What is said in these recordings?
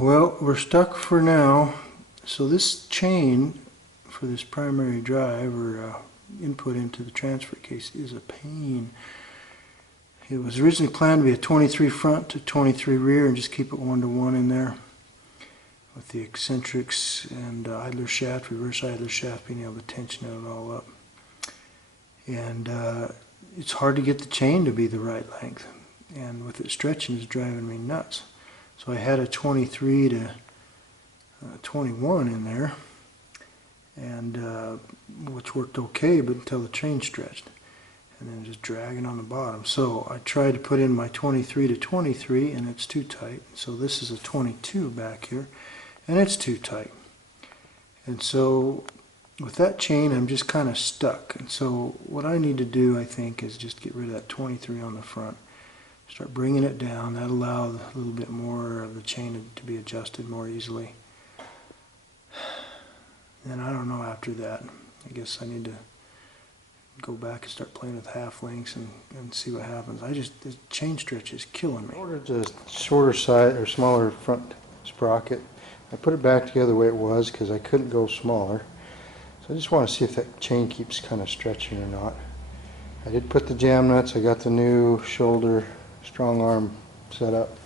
Well, we're stuck for now. So this chain for this primary drive or input into the transfer case is a pain. It was originally planned to be a 23 front to 23 rear and just keep it 1-to-1 in there with the eccentrics and idler shaft, reverse idler shaft, being able to tension it all up. And it's hard to get the chain to be the right length, and with it stretching it's driving me nuts. So I had a 23 to 21 in there, and which worked okay, but until the chain stretched, and then just dragging on the bottom. So I tried to put in my 23 to 23, and it's too tight. So this is a 22 back here, and it's too tight. And so with that chain, I'm just kind of stuck. And so what I need to do, I think, is just get rid of that 23 on the front. Start bringing it down. That'll allow a little bit more of the chain to be adjusted more easily. And I don't know after that. I guess I need to go back and start playing with half lengths and see what happens. The chain stretch is killing me. I ordered the shorter side or smaller front sprocket. I put it back together the way it was because I couldn't go smaller. So I just want to see if that chain keeps kind of stretching or not. I did put the jam nuts. I got the new shoulder strong arm set up.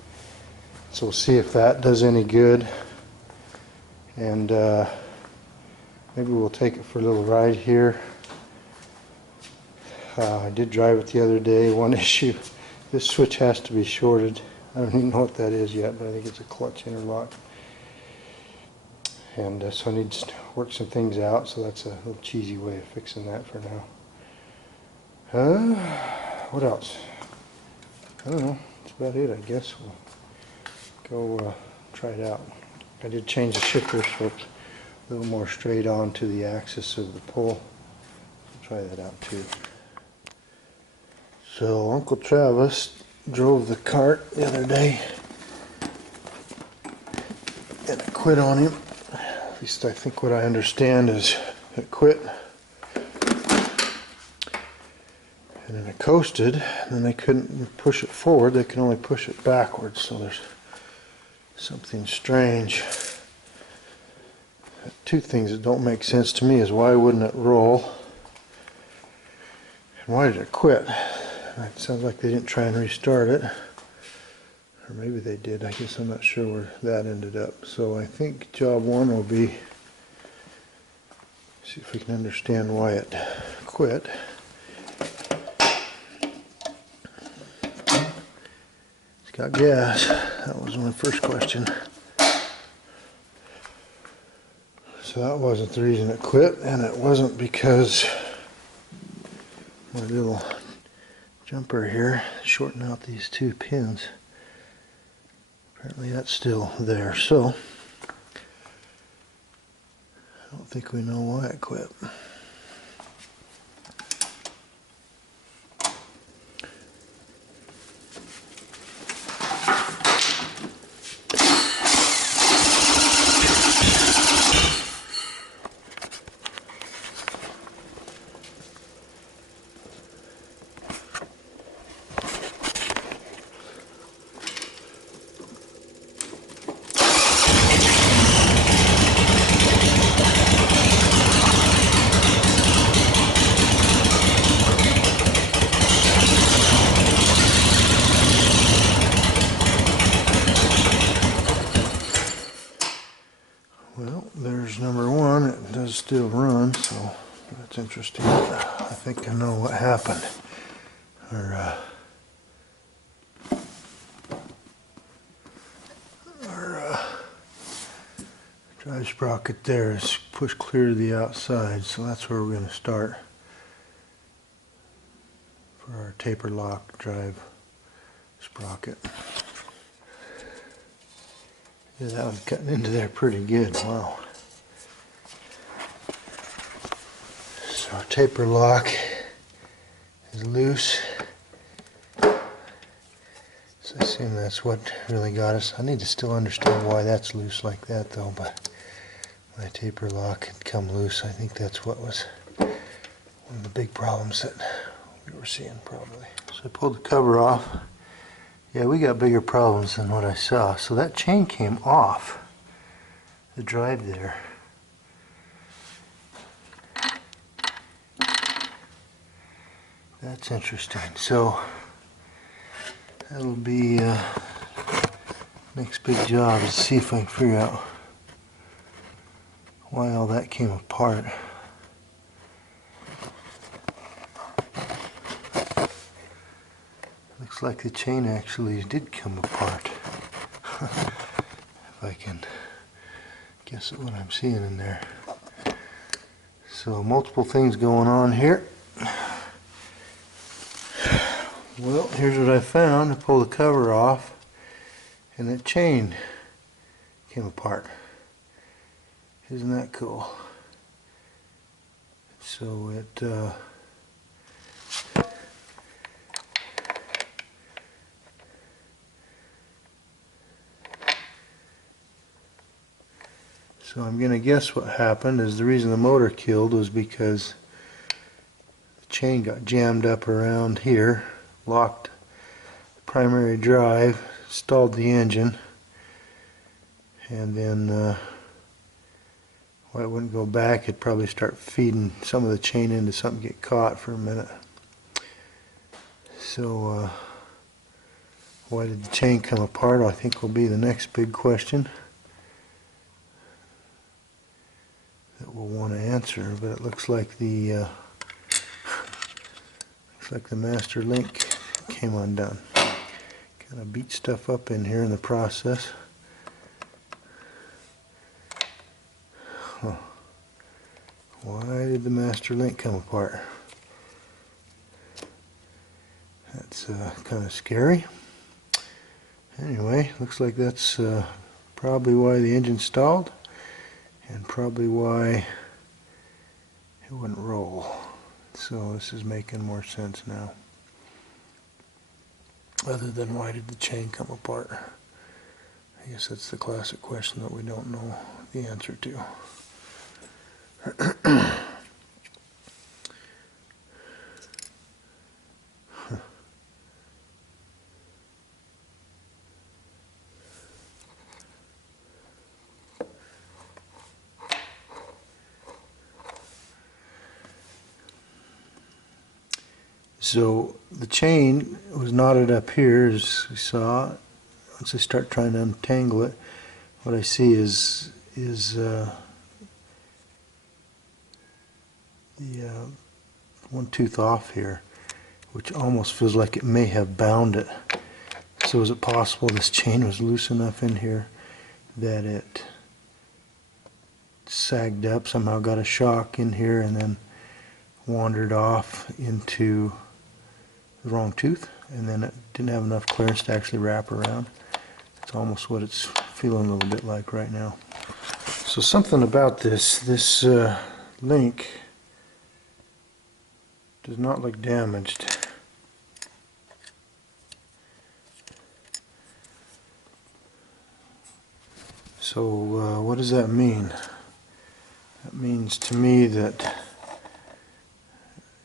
So we'll see if that does any good. And maybe we'll take it for a little ride here. I did drive it the other day. One issue, this switch has to be shorted. I don't even know what that is yet, but I think it's a clutch interlock. And so I need to work some things out, so that's a little cheesy way of fixing that for now. What else? I don't know. That's about it, I guess. We'll go try it out. I did change the shifter so it's a little more straight on to the axis of the pull. I'll try that out too. So Uncle Travis drove the cart the other day, and it quit on him. At least I think what I understand is it quit. And then it coasted, and then they couldn't push it forward, they could only push it backwards. So there's something strange. Two things that don't make sense to me is why wouldn't it roll? And why did it quit? It sounds like they didn't try and restart it. Or maybe they did. I guess I'm not sure where that ended up. So I think job one will be see if we can understand why it quit. It's got gas. That was my first question. So that wasn't the reason it quit, and it wasn't because my little jumper here shorten out these two pins. Apparently that's still there, so I don't think we know why it quit. Well, there's number one. It does still run, so that's interesting. I think I know what happened. Our drive sprocket there is pushed clear to the outside, so that's where we're going to start for our taper lock drive sprocket. Yeah, that was cutting into there pretty good. Wow. So our taper lock is loose. So I assume that's what really got us. I need to still understand why that's loose like that though, but my taper lock had come loose. I think that's what was one of the big problems that we were seeing probably. So I pulled the cover off. Yeah, we got bigger problems than what I saw. So that chain came off the drive there. That's interesting. So that'll be next big job is to see if I can figure out why all that came apart. Looks like the chain actually did come apart. If I can guess at what I'm seeing in there. So multiple things going on here. Well, here's what I found. I pulled the cover off and that chain came apart. Isn't that cool? So so I'm going to guess what happened is the reason the motor killed was because the chain got jammed up around here, locked the primary drive, stalled the engine, and then why it wouldn't go back, it'd probably start feeding some of the chain into something, get caught for a minute. So why did the chain come apart, I think will be the next big question that we'll want to answer. But it looks like the master link came undone. Kind of beat stuff up in here in the process. Huh. Why did the master link come apart? That's kind of scary. Anyway, looks like that's probably why the engine stalled and probably why it wouldn't roll. So this is making more sense now. Other than why did the chain come apart? I guess that's the classic question that we don't know the answer to. So the chain was knotted up here, as we saw. Once I start trying to untangle it, what I see is the one tooth off here, which almost feels like it may have bound it. So is it possible this chain was loose enough in here that it sagged up, somehow got a shock in here, and then wandered off into the wrong tooth, and then it didn't have enough clearance to actually wrap around? It's almost what it's feeling a little bit like right now. So something about this link does not look damaged. So what does that mean? That means to me that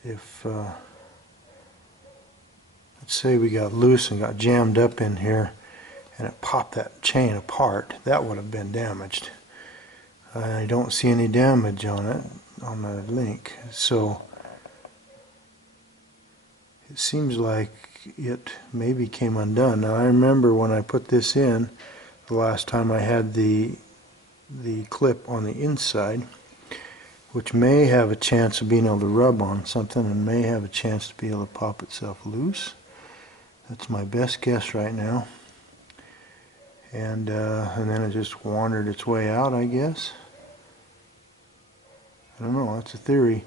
if let's say we got loose and got jammed up in here and it popped that chain apart, that would have been damaged. I don't see any damage on it, on the link, so it seems like it maybe came undone. Now I remember when I put this in the last time, I had the clip on the inside, which may have a chance of being able to rub on something and may have a chance to be able to pop itself loose. That's my best guess right now. And then it just wandered its way out, I guess. I don't know, that's a theory.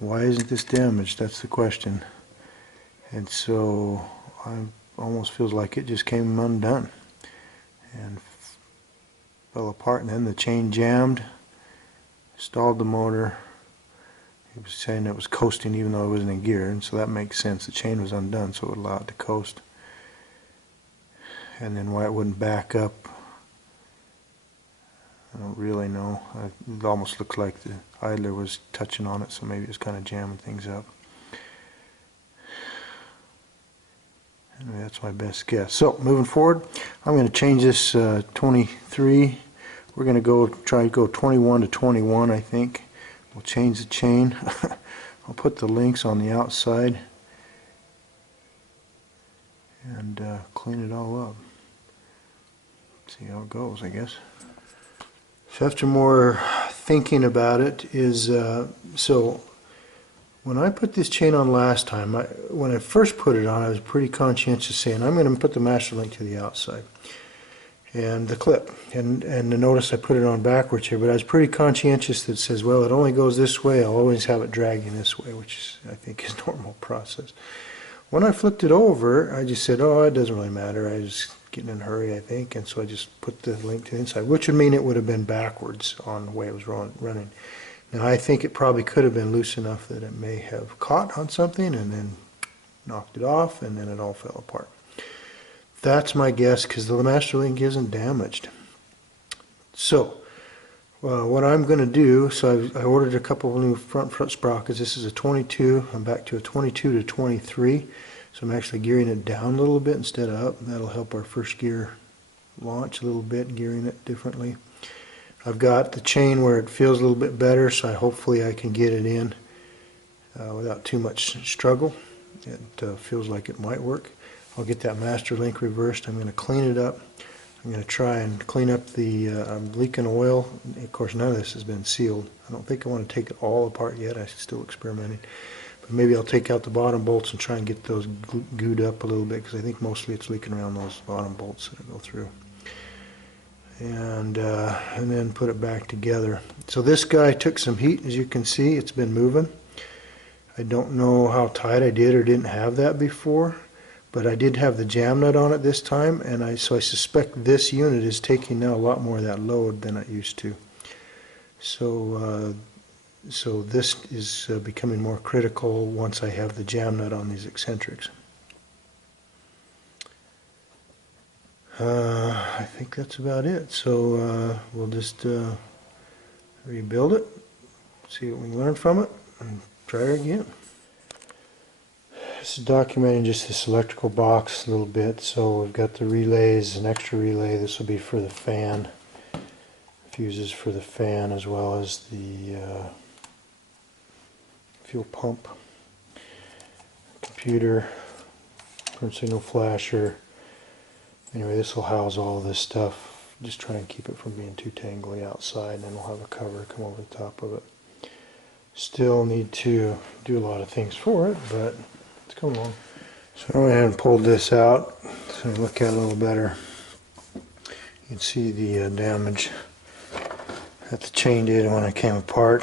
Why isn't this damaged? That's the question. And so I almost feels like it just came undone and fell apart, and then the chain jammed, stalled the motor. He was saying it was coasting even though it wasn't in gear, and so that makes sense. The chain was undone, so it would allow it to coast. And then why it wouldn't back up, I don't really know. It almost looks like the idler was touching on it, so maybe it was kind of jamming things up. Anyway, that's my best guess. So moving forward, I'm going to change this 23. We're going to try to go 21 to 21, I think. We'll change the chain. I'll put the links on the outside and clean it all up. See how it goes, I guess. So after more thinking about it is, so when I put this chain on last time, when I first put it on, I was pretty conscientious saying I'm going to put the master link to the outside and the clip, and notice I put it on backwards here, but I was pretty conscientious that says, well, it only goes this way, I'll always have it dragging this way, which is, I think, is normal process. When I flipped it over, I just said, oh, it doesn't really matter, I was getting in a hurry, I think, and so I just put the link to the inside, which would mean it would have been backwards on the way it was running. Now I think it probably could have been loose enough that it may have caught on something and then knocked it off, and then it all fell apart. That's my guess, because the master link isn't damaged. So what I'm going to do, so I ordered a couple of new front sprockets. This is a 22. I'm back to a 22 to 23. So I'm actually gearing it down a little bit instead of up. That'll help our first gear launch a little bit, gearing it differently. I've got the chain where it feels a little bit better, so hopefully I can get it in without too much struggle. It feels like it might work. I'll get that master link reversed. I'm going to clean it up. I'm going to try and clean up the, I'm leaking oil. Of course, none of this has been sealed. I don't think I want to take it all apart yet. I'm still experimenting. But maybe I'll take out the bottom bolts and try and get those gooed up a little bit, because I think mostly it's leaking around those bottom bolts that go through. And then put it back together. So this guy took some heat, as you can see. It's been moving. I don't know how tight I did or didn't have that before, but I did have the jam nut on it this time, and so I suspect this unit is taking now a lot more of that load than it used to. So so this is becoming more critical once I have the jam nut on these eccentrics. I think that's about it. So we'll just rebuild it, see what we can learn from it, and try it again. This is documenting just this electrical box a little bit. So we've got the relays, an extra relay. This will be for the fan, fuses for the fan, as well as the fuel pump, computer, turn signal flasher. Anyway, this will house all of this stuff. Just try and keep it from being too tangly outside, and then we'll have a cover come over the top of it. Still need to do a lot of things for it, but it's coming along. So I went ahead and pulled this out so you look at it a little better. You can see the damage that the chain did when it came apart.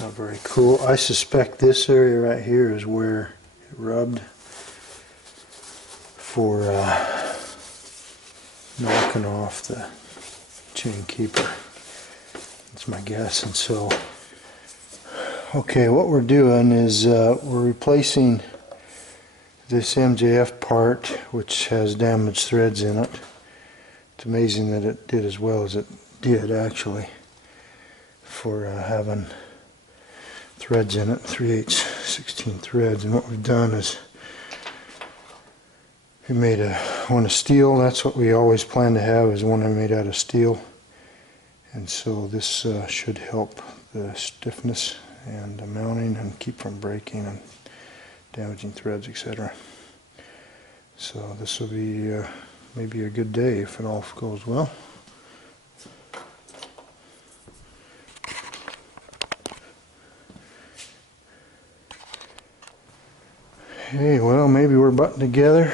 Not very cool. I suspect this area right here is where it rubbed for knocking off the chain keeper. That's my guess. And so, okay, what we're doing is we're replacing this MJF part, which has damaged threads in it. It's amazing that it did as well as it did, actually, for having threads in it, 3/8 16 threads. And what we've done is we made one of steel. That's what we always plan to have, is one made out of steel. And so this should help the stiffness and the mounting and keep from breaking and damaging threads, etc. So this will be maybe a good day if it all goes well. Hey, well, maybe we're buttoned together.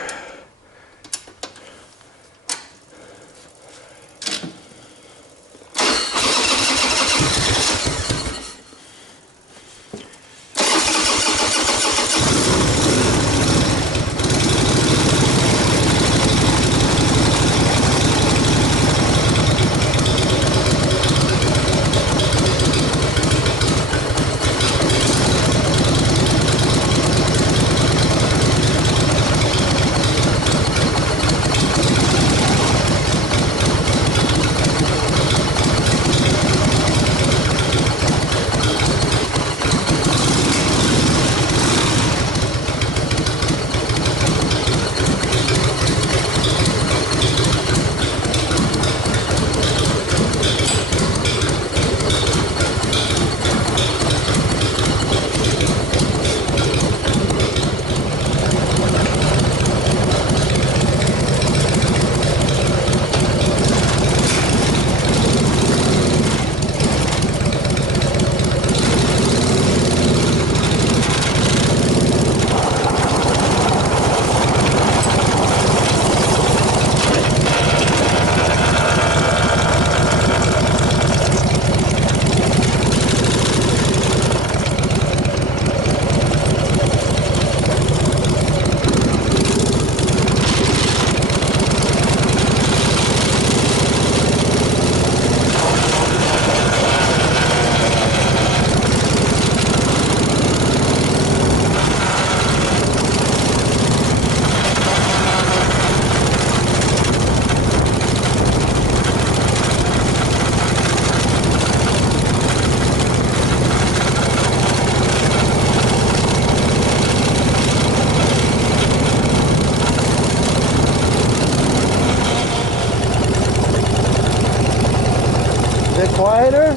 quieter?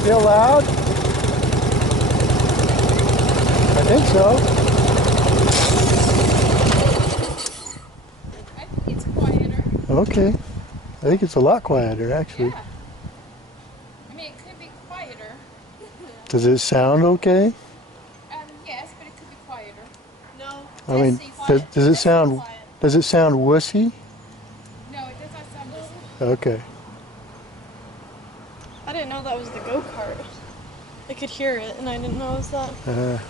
Still loud? I think so. I think it's quieter. Okay. I think it's a lot quieter, actually. Yeah. I mean, it could be quieter. Does it sound okay? Yes, but it could be quieter. No. I mean, does it sound wussy? No, it does not sound wussy. Okay. I didn't know that was the go-kart. I could hear it, and I didn't know it was that.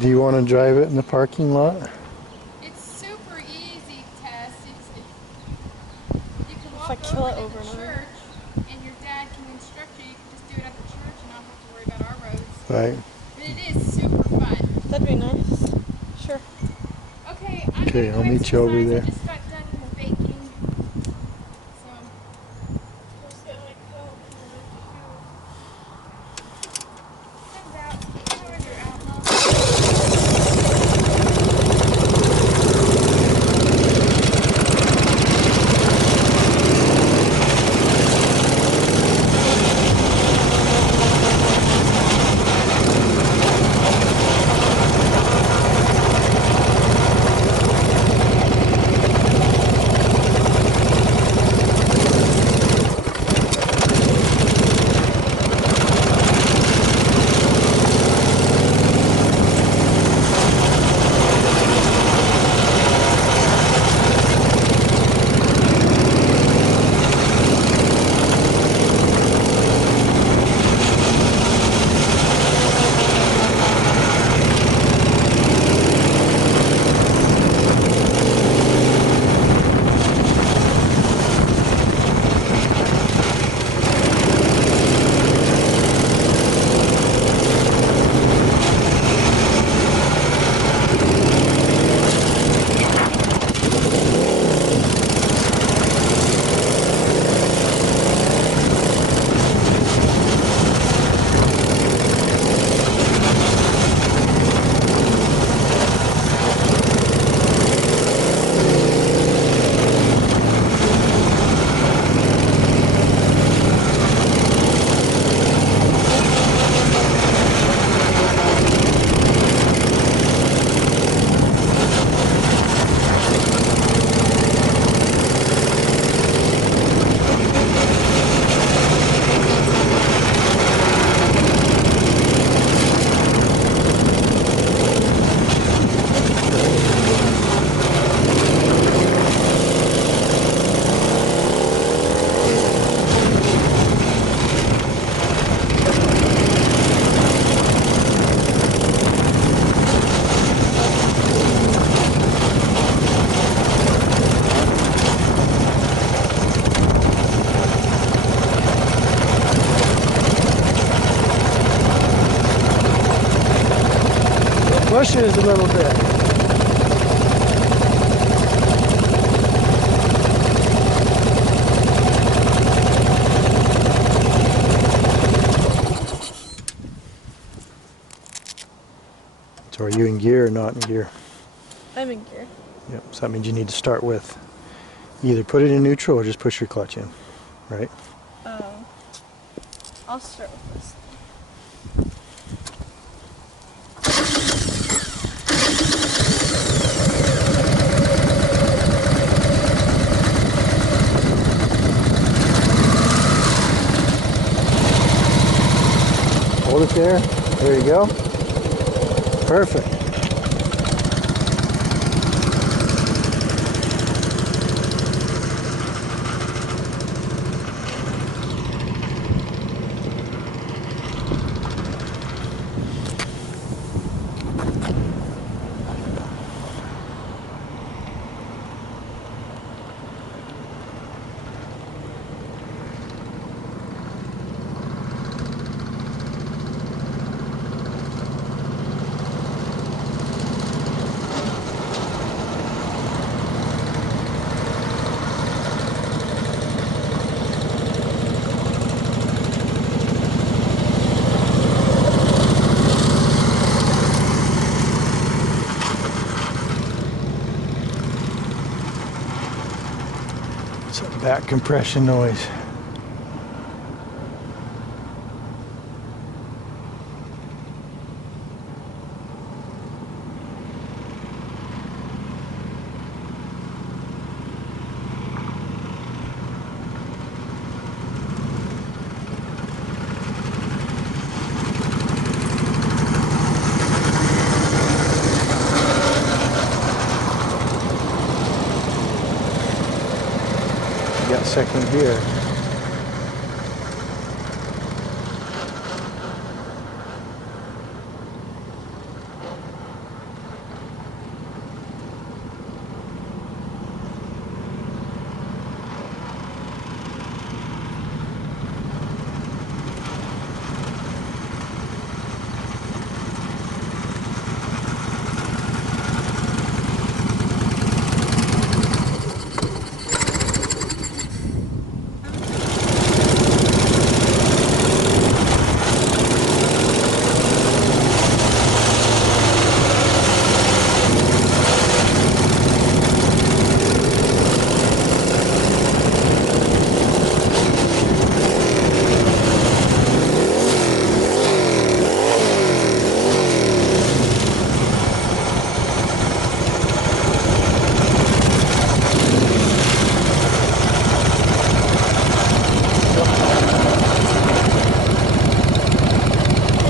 Do you want to drive it in the parking lot? It's super easy, Tess. You can If walk I kill it over over to and the over. church, and your dad can instruct you. You can just do it at the church and not have to worry about our roads. Right. But it is super fun. That'd be nice. Sure. Okay, Okay, I'll meet you over there. I just got done baking. So. Send out. How are your apples? Pushes a little bit. So are you in gear or not in gear? I'm in gear. Yep, so that means you need to start with either put it in neutral or just push your clutch in, right? I'll start with this. Hold it there. There you go. Perfect. Some back compression noise. Got second gear.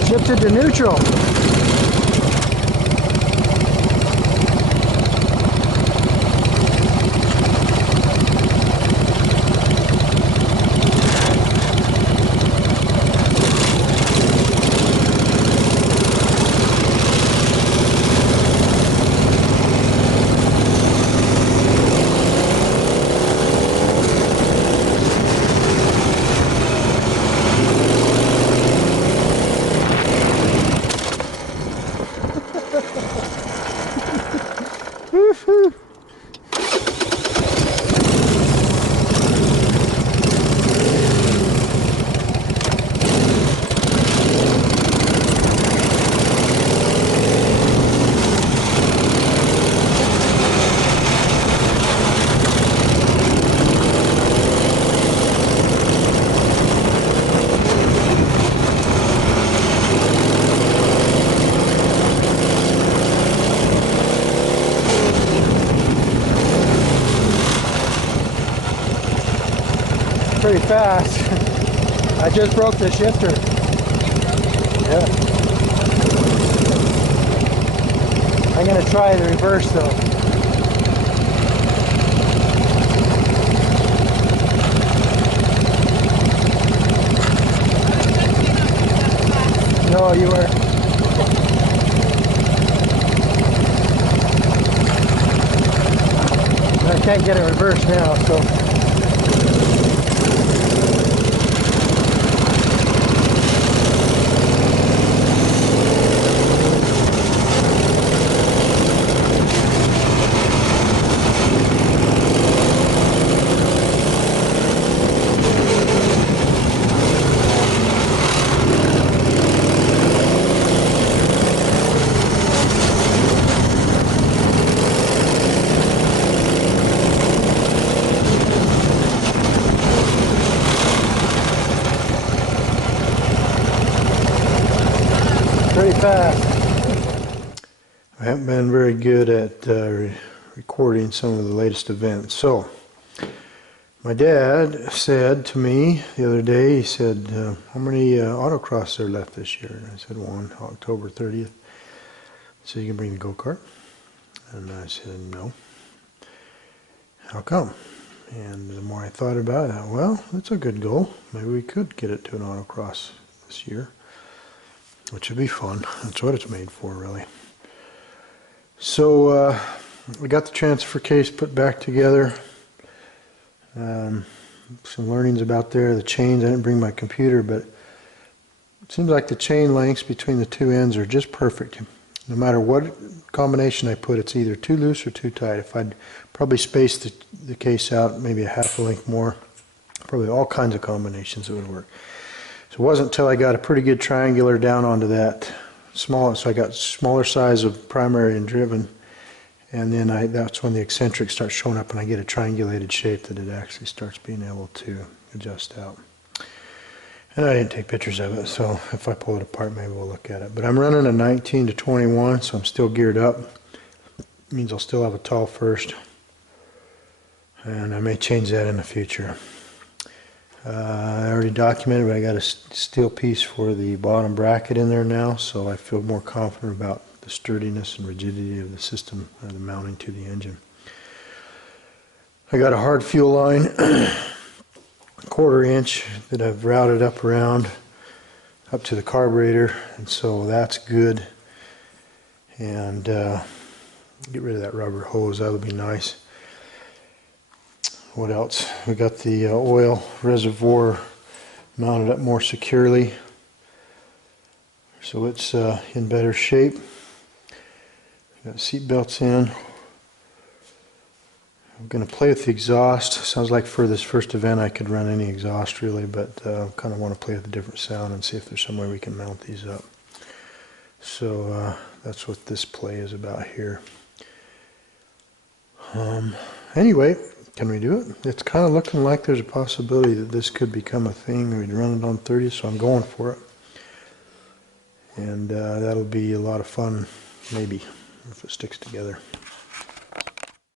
Shifted to neutral. Woohoo! Pretty fast. I just broke the shifter. Yeah. I'm gonna try the reverse though. No, you were. I can't get it reversed now, so. Pretty fast. I haven't been very good at recording some of the latest events. So, my dad said to me the other day, he said, how many autocross are left this year? And I said, one, October 30th. So you can bring the go-kart? And I said, no. How come? And the more I thought about it, well, that's a good goal. Maybe we could get it to an autocross this year, which would be fun. That's what it's made for, really. So we got the transfer case put back together. Some learnings about there. The chains, I didn't bring my computer, but it seems like the chain lengths between the two ends are just perfect. No matter what combination I put, it's either too loose or too tight. If I'd probably space the case out maybe a half a length more, probably all kinds of combinations that would work. So it wasn't until I got a pretty good triangular down onto that smaller, so I got smaller size of primary and driven, And then that's when the eccentric starts showing up and I get a triangulated shape that it actually starts being able to adjust out. And I didn't take pictures of it, so if I pull it apart, maybe we'll look at it. But I'm running a 19 to 21, so I'm still geared up. It means I'll still have a tall first. And I may change that in the future. I already documented, but I got a steel piece for the bottom bracket in there now, so I feel more confident about the sturdiness and rigidity of the system, the mounting to the engine. I got a hard fuel line, 1/4 inch, that I've routed up around up to the carburetor, and so that's good. And get rid of that rubber hose, that'll be nice. What else? We got the oil reservoir mounted up more securely, so it's in better shape. Got seat belts in. I'm going to play with the exhaust. Sounds like for this first event I could run any exhaust really, but kind of want to play with a different sound and see if there's some way we can mount these up. So that's what this play is about here. Anyway, can we do it? It's kind of looking like there's a possibility that this could become a thing. We'd run it on 30, so I'm going for it. And that'll be a lot of fun, maybe, if it sticks together.